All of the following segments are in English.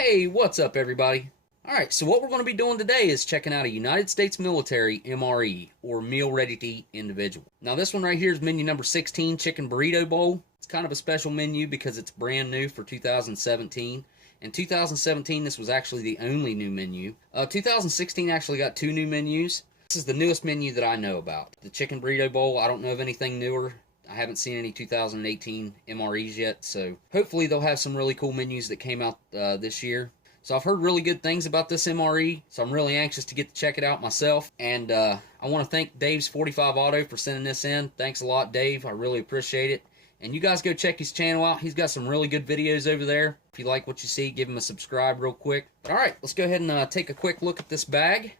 Hey, what's up everybody? Alright, so what we're going to be doing today is checking out a United States Military MRE, or Meal Ready to Eat Individual. Now this one right here is menu number 16, Chicken Burrito Bowl. It's kind of a special menu because it's brand new for 2017. In 2017, this was actually the only new menu. 2016 actually got two new menus. This is the newest menu that I know about. The Chicken Burrito Bowl, I don't know of anything newer. I haven't seen any 2018 MREs yet, so hopefully they'll have some really cool menus that came out this year. So I've heard really good things about this MRE, so I'm really anxious to get to check it out myself. And I want to thank Dave's 45 Auto for sending this in. Thanks a lot, Dave. I really appreciate it. And you guys go check his channel out. He's got some really good videos over there. If you like what you see, give him a subscribe real quick. But all right, let's go ahead and take a quick look at this bag.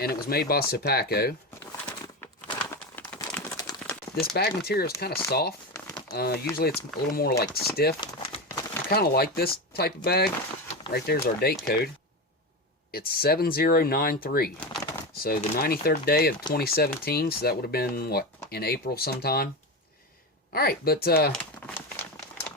And it was made by Sopaco. This bag material is kind of soft. Usually it's a little more like stiff. I kind of like this type of bag. Right there's our date code. It's 7093. So the 93rd day of 2017. So that would have been, what, in April sometime. Alright, but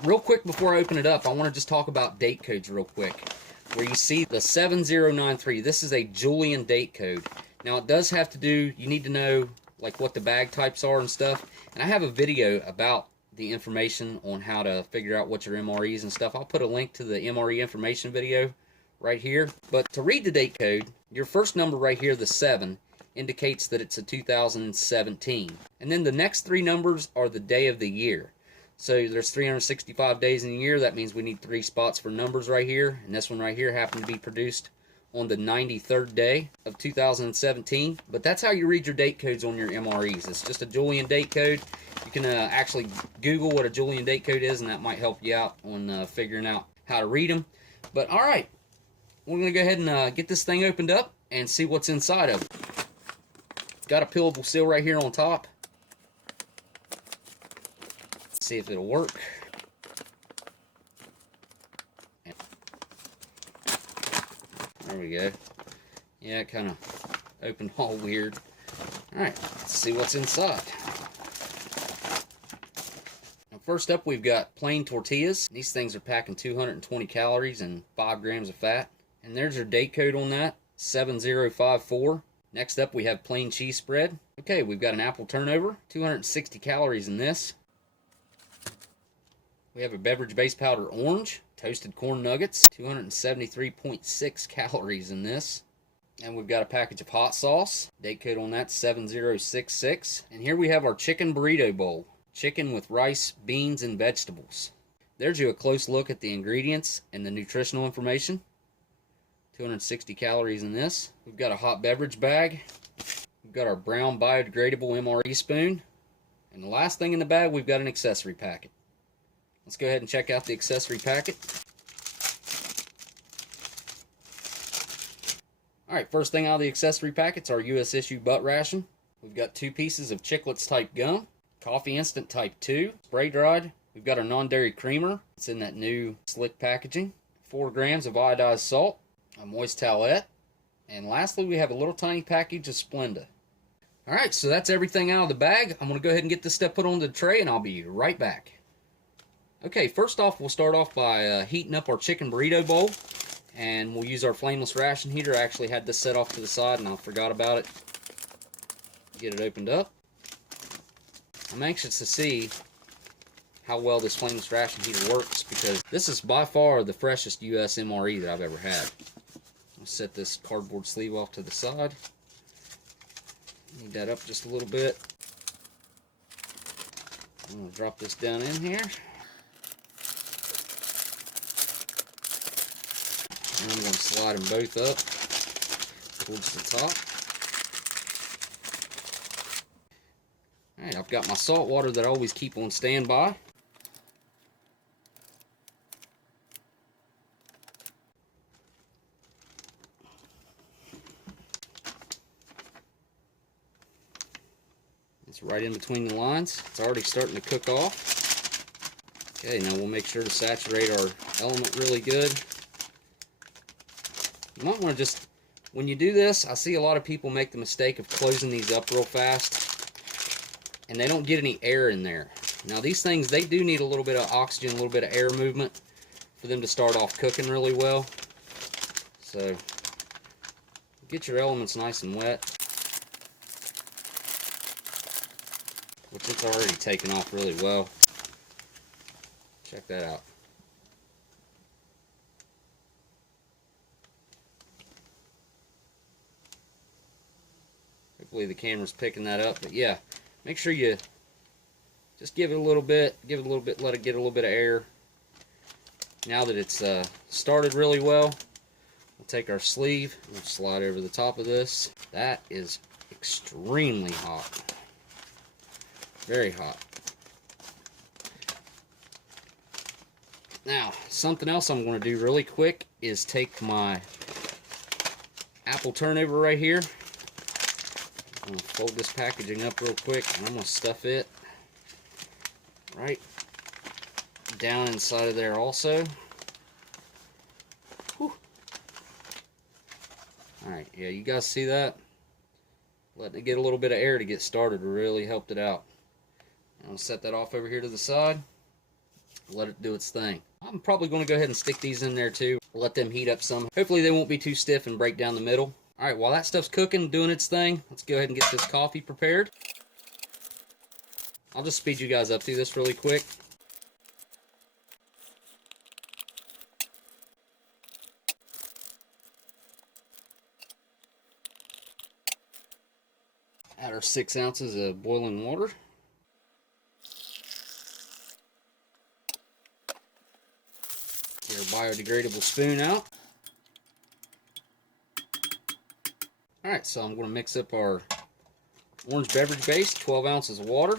real quick before I open it up, I want to just talk about date codes real quick. Where you see the 7093. This is a Julian date code. Now it does have to do, you need to know like what the bag types are and stuff. And I have a video about the information on how to figure out what your MREs and stuff. I'll put a link to the MRE information video right here. But to read the date code, your first number right here, the 7, indicates that it's a 2017. And then the next three numbers are the day of the year. So there's 365 days in a year. That means we need 3 spots for numbers right here. And this one right here happened to be produced on the 93rd day of 2017. But that's how you read your date codes on your MREs. It's just a Julian date code. You can actually Google what a Julian date code is, and that might help you out on figuring out how to read them. But alright, we're going to go ahead and get this thing opened up and see what's inside of it. Got a peelable seal right here on top. Let's see if it'll work. There we go. Yeah, it kind of opened all weird. Alright, let's see what's inside. Now, first up, we've got plain tortillas. These things are packing 220 calories and 5 grams of fat. And there's your date code on that, 7054. Next up, we have plain cheese spread. Okay, we've got an apple turnover, 260 calories in this. We have a beverage base powder orange, toasted corn nuggets, 273.6 calories in this. And we've got a package of hot sauce, date code on that 7066. And here we have our chicken burrito bowl, chicken with rice, beans, and vegetables. There's you a close look at the ingredients and the nutritional information. 260 calories in this. We've got a hot beverage bag. We've got our brown biodegradable MRE spoon. And the last thing in the bag, we've got an accessory packet. Let's go ahead and check out the accessory packet. Alright, first thing out of the accessory packet's our US issue butt ration. We've got 2 pieces of Chiclets type gum, coffee instant type 2, spray dried. We've got our non-dairy creamer. It's in that new slick packaging. 4 grams of iodized salt, a moist towelette, and lastly we have a little tiny package of Splenda. Alright, so that's everything out of the bag. I'm going to go ahead and get this stuff put on the tray and I'll be right back. Okay, first off, we'll start off by heating up our chicken burrito bowl, and we'll use our flameless ration heater. I actually had this set off to the side and I forgot about it. Get it opened up. I'm anxious to see how well this flameless ration heater works, because this is by far the freshest US MRE that I've ever had. I'll set this cardboard sleeve off to the side. Need that up just a little bit. I'm going to drop this down in here. And I'm going to slide them both up towards the top. Alright, I've got my salt water that I always keep on standby. It's right in between the lines. It's already starting to cook off. Okay, now we'll make sure to saturate our element really good. You might want to just, when you do this, I see a lot of people make the mistake of closing these up real fast, and they don't get any air in there. Now these things, they do need a little bit of oxygen, a little bit of air movement for them to start off cooking really well. So get your elements nice and wet, which it's already taken off really well. Check that out. Hopefully the camera's picking that up, but yeah, make sure you just give it a little bit, let it get a little bit of air. Now that it's started really well, we'll take our sleeve, we'll slide over the top of this. That is extremely hot. Very hot. Now, something else I'm going to do really quick is take my apple turnover right here. I'm going to fold this packaging up real quick, and I'm going to stuff it right down inside of there also. Whew. Alright, yeah, you guys see that? Letting it get a little bit of air to get started really helped it out. I'm going to set that off over here to the side. Let it do its thing. I'm probably going to go ahead and stick these in there too. Let them heat up some. Hopefully they won't be too stiff and break down the middle. Alright, while that stuff's cooking, doing its thing, let's go ahead and get this coffee prepared. I'll just speed you guys up through this really quick. Add our 6 ounces of boiling water. Get our biodegradable spoon out. Alright, so I'm going to mix up our orange beverage base, 12 ounces of water.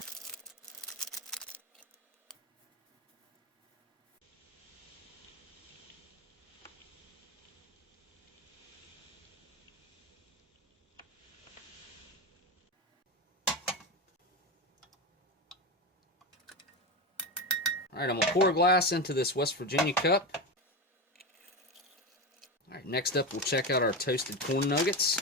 Alright, I'm going to pour a glass into this West Virginia cup. Alright, next up we'll check out our toasted corn nuggets.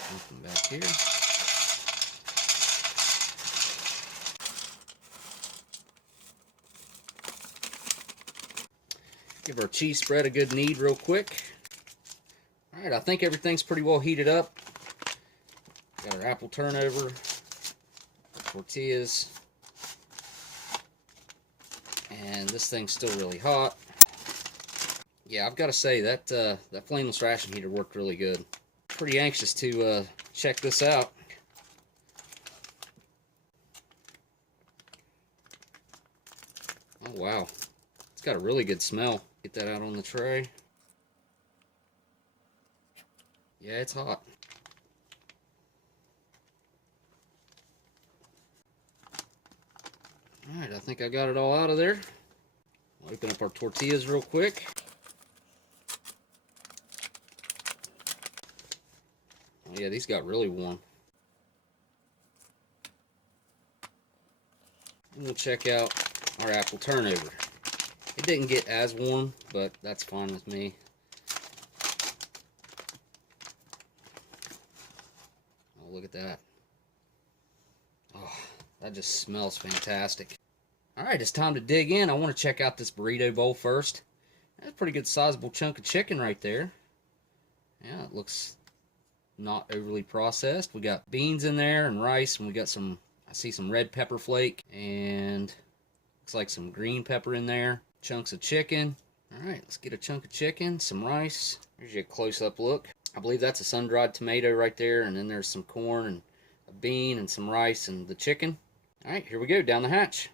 Something back here. Give our cheese spread a good knead real quick. Alright, I think everything's pretty well heated up. Got our apple turnover, tortillas, and this thing's still really hot. Yeah, I've got to say that that flameless ration heater worked really good. Pretty anxious to check this out. Oh wow, it's got a really good smell. Get that out on the tray. Yeah, it's hot. Alright, I think I got it all out of there. Open up our tortillas real quick. Oh yeah, these got really warm. And we'll check out our apple turnover. It didn't get as warm, but that's fine with me. Oh, look at that. Oh, that just smells fantastic. Alright, it's time to dig in. I want to check out this burrito bowl first. That's a pretty good sizable chunk of chicken right there. Yeah, it looks not overly processed. We got beans in there and rice, and we got some, I see some red pepper flake, and looks like some green pepper in there. Chunks of chicken. Alright, let's get a chunk of chicken, some rice. Here's your close-up look. I believe that's a sun-dried tomato right there, and then there's some corn and a bean and some rice and the chicken. Alright, here we go, down the hatch.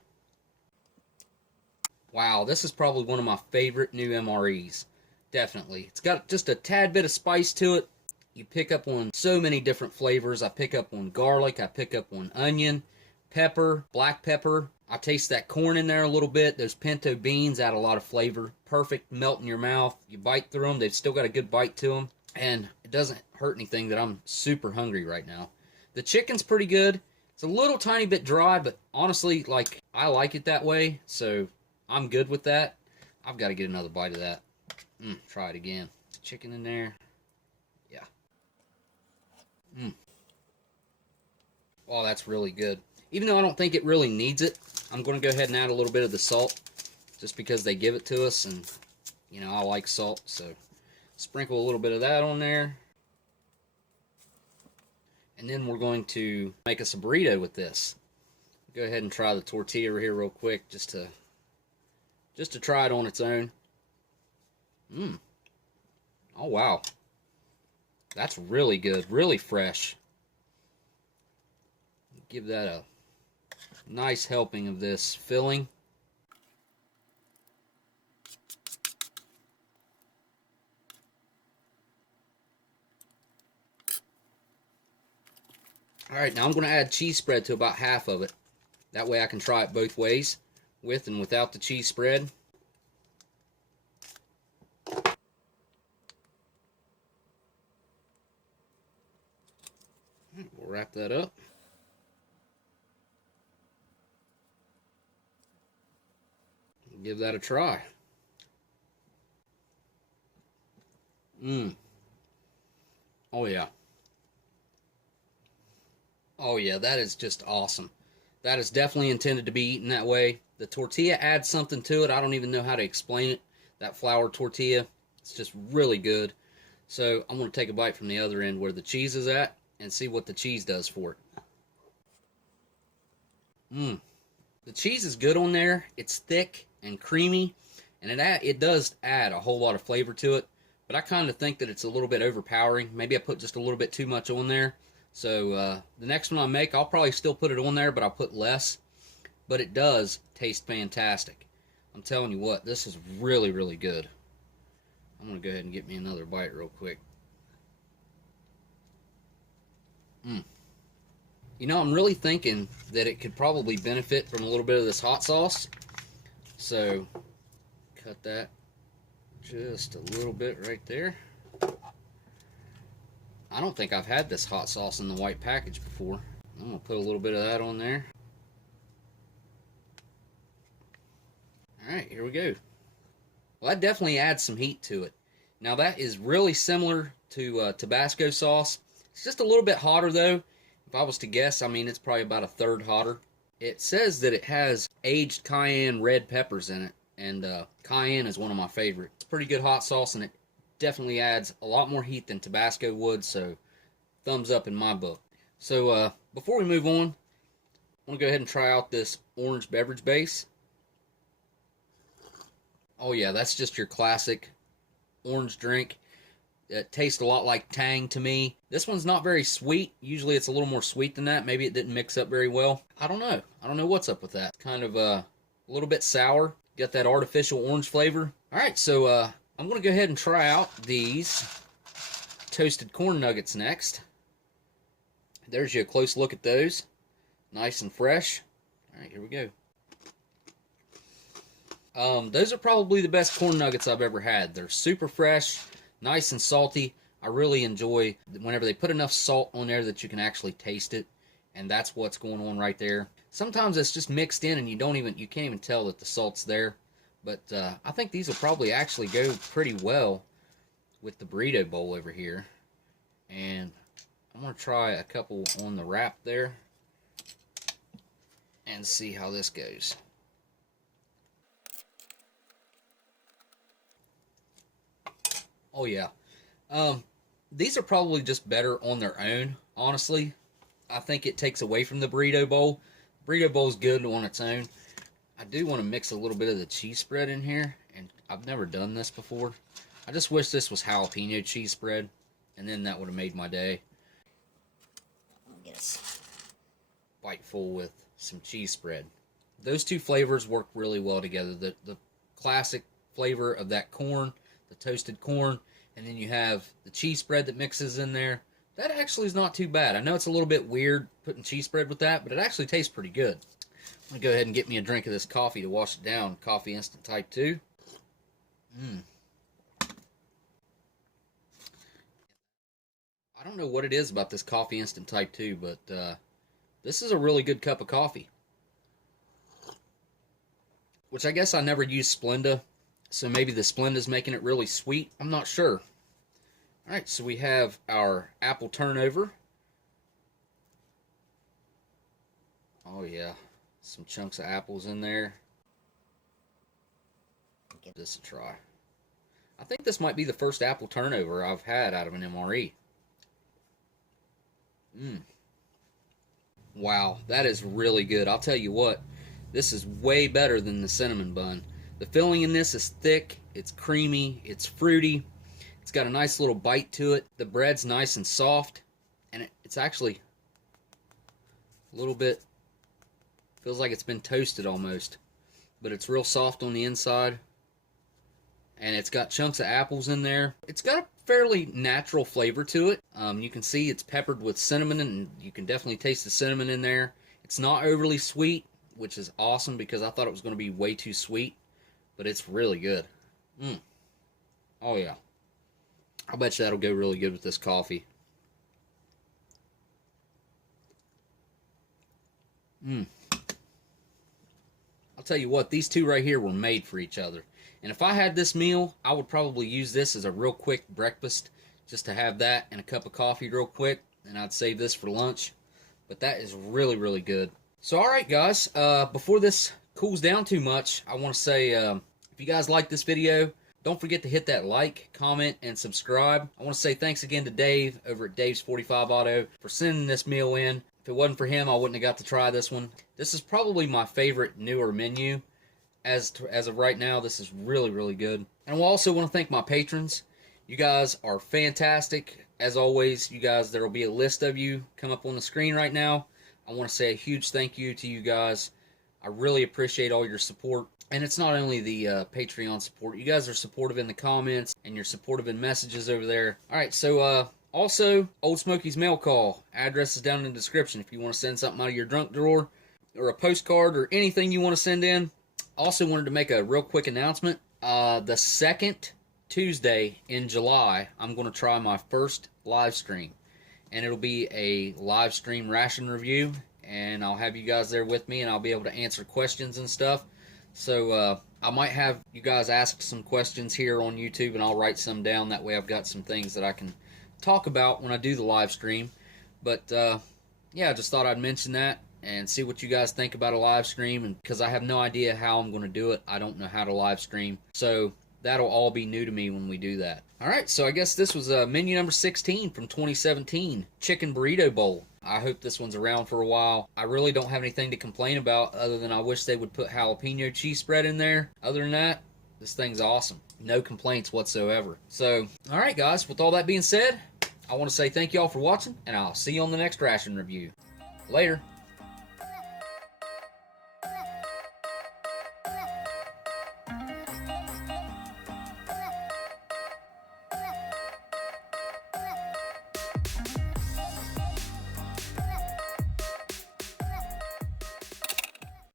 Wow, this is probably one of my favorite new MREs. Definitely. It's got just a tad bit of spice to it. You pick up on so many different flavors. I pick up on garlic. I pick up on onion, pepper, black pepper. I taste that corn in there a little bit. Those pinto beans add a lot of flavor. Perfect, melt in your mouth. You bite through them. They've still got a good bite to them. And it doesn't hurt anything that I'm super hungry right now. The chicken's pretty good. It's a little tiny bit dry, but honestly, like, I like it that way. So I'm good with that. I've got to get another bite of that. Try it again. Chicken in there. Yeah. Mm. Oh, that's really good. Even though I don't think it really needs it, I'm going to go ahead and add a little bit of the salt, just because they give it to us, and, you know, I like salt, so sprinkle a little bit of that on there. And then we're going to make us a burrito with this. Go ahead and try the tortilla here real quick, just to try it on its own. Mmm. Oh, wow. That's really good, really fresh. Give that a nice helping of this filling. Alright, now I'm going to add cheese spread to about half of it. That way I can try it both ways, with and without the cheese spread. We'll wrap that up. Give that a try. Mmm. Oh yeah. Oh yeah, that is just awesome. That is definitely intended to be eaten that way. The tortilla adds something to it. I don't even know how to explain it. That flour tortilla, it's just really good. So I'm going to take a bite from the other end where the cheese is at and see what the cheese does for it. Mmm. The cheese is good on there. It's thick and creamy, and it does add a whole lot of flavor to it. But I kind of think that it's a little bit overpowering. Maybe I put just a little bit too much on there. So the next one I make, I'll probably still put it on there, but I'll put less. But it does taste fantastic. I'm telling you what, this is really, really good. I'm going to go ahead and get me another bite real quick. Mmm. You know, I'm really thinking that it could probably benefit from a little bit of this hot sauce. So, cut that just a little bit right there. I don't think I've had this hot sauce in the white package before. I'm going to put a little bit of that on there. Alright, here we go. Well, that definitely adds some heat to it. Now, that is really similar to Tabasco sauce. It's just a little bit hotter, though. If I was to guess, I mean, it's probably about a third hotter. It says that it has aged cayenne red peppers in it, and cayenne is one of my favorites. It's pretty good hot sauce, and it definitely adds a lot more heat than Tabasco would, so thumbs up in my book. So before we move on, I want to go ahead and try out this orange beverage base. Oh yeah, that's just your classic orange drink. It tastes a lot like Tang to me. This one's not very sweet. Usually it's a little more sweet than that. Maybe it didn't mix up very well. I don't know. I don't know what's up with that. It's kind of a little bit sour. Got that artificial orange flavor. Alright, so I'm going to go ahead and try out these toasted corn nuggets next. There's you a close look at those. Nice and fresh. Alright, here we go. Those are probably the best corn nuggets I've ever had. They're super fresh, nice and salty. I really enjoy whenever they put enough salt on there that you can actually taste it, and that's what's going on right there. Sometimes it's just mixed in and you can't even tell that the salt's there. But I think these will probably actually go pretty well with the burrito bowl over here. And I'm going to try a couple on the wrap there and see how this goes. Oh yeah. These are probably just better on their own, honestly. I think it takes away from the burrito bowl. Burrito bowl is good on its own. I do want to mix a little bit of the cheese spread in here, and I've never done this before. I just wish this was jalapeno cheese spread, and then that would have made my day. I'll get a bite full with some cheese spread. Those two flavors work really well together. The classic flavor of that corn, the toasted corn, and then you have the cheese spread that mixes in there. That actually is not too bad. I know it's a little bit weird putting cheese spread with that, but it actually tastes pretty good. I'm going to go ahead and get me a drink of this coffee to wash it down. Coffee Instant Type 2. I don't know what it is about this Coffee Instant Type 2, but this is a really good cup of coffee. Which I guess I never used Splenda, so maybe the Splenda's making it really sweet. I'm not sure. Alright, so we have our apple turnover. Oh yeah, some chunks of apples in there. Give this a try. I think this might be the first apple turnover I've had out of an MRE. Wow, that is really good. I'll tell you what, this is way better than the cinnamon bun. The filling in this is thick, it's creamy, it's fruity, it's got a nice little bite to it. The bread's nice and soft, and it's actually a little bit, feels like it's been toasted almost, but it's real soft on the inside, and it's got chunks of apples in there. It's got a fairly natural flavor to it. You can see it's peppered with cinnamon, and you can definitely taste the cinnamon in there. It's not overly sweet, which is awesome because I thought it was going to be way too sweet, but it's really good. Oh yeah, I bet you that'll go really good with this coffee. I'll tell you what, these two right here were made for each other. And if I had this meal, I would probably use this as a real quick breakfast, just to have that and a cup of coffee real quick, and I'd save this for lunch. But that is really, really good. So, alright guys, before this cools down too much, I want to say, if you guys like this video, don't forget to hit that like, comment, and subscribe. I want to say thanks again to Dave over at Dave's 45 Auto for sending this meal in. If it wasn't for him, I wouldn't have got to try this one. This is probably my favorite newer menu. As of right now, this is really, really good. And I also want to thank my patrons. You guys are fantastic. As always, you guys, there will be a list of you come up on the screen right now. I want to say a huge thank you to you guys. I really appreciate all your support. And it's not only the Patreon support. You guys are supportive in the comments, and you're supportive in messages over there. Alright, so also, Oldsmokey's mail call. Address is down in the description if you want to send something out of your junk drawer, or a postcard, or anything you want to send in. Also wanted to make a real quick announcement. The second Tuesday in July, I'm going to try my first live stream. And it'll be a live stream ration review. And I'll have you guys there with me, and I'll be able to answer questions and stuff. So I might have you guys ask some questions here on YouTube, and I'll write some down. That way I've got some things that I can talk about when I do the live stream. But yeah, I just thought I'd mention that and see what you guys think about a live stream, and because I have no idea how I'm going to do it. I don't know how to live stream, so that'll all be new to me when we do that. Alright, so I guess this was menu number 16 from 2017, Chicken Burrito Bowl. I hope this one's around for a while. I really don't have anything to complain about other than I wish they would put jalapeno cheese spread in there. Other than that, this thing's awesome. No complaints whatsoever. So, alright guys, with all that being said, I want to say thank y'all for watching, and I'll see you on the next ration review. Later.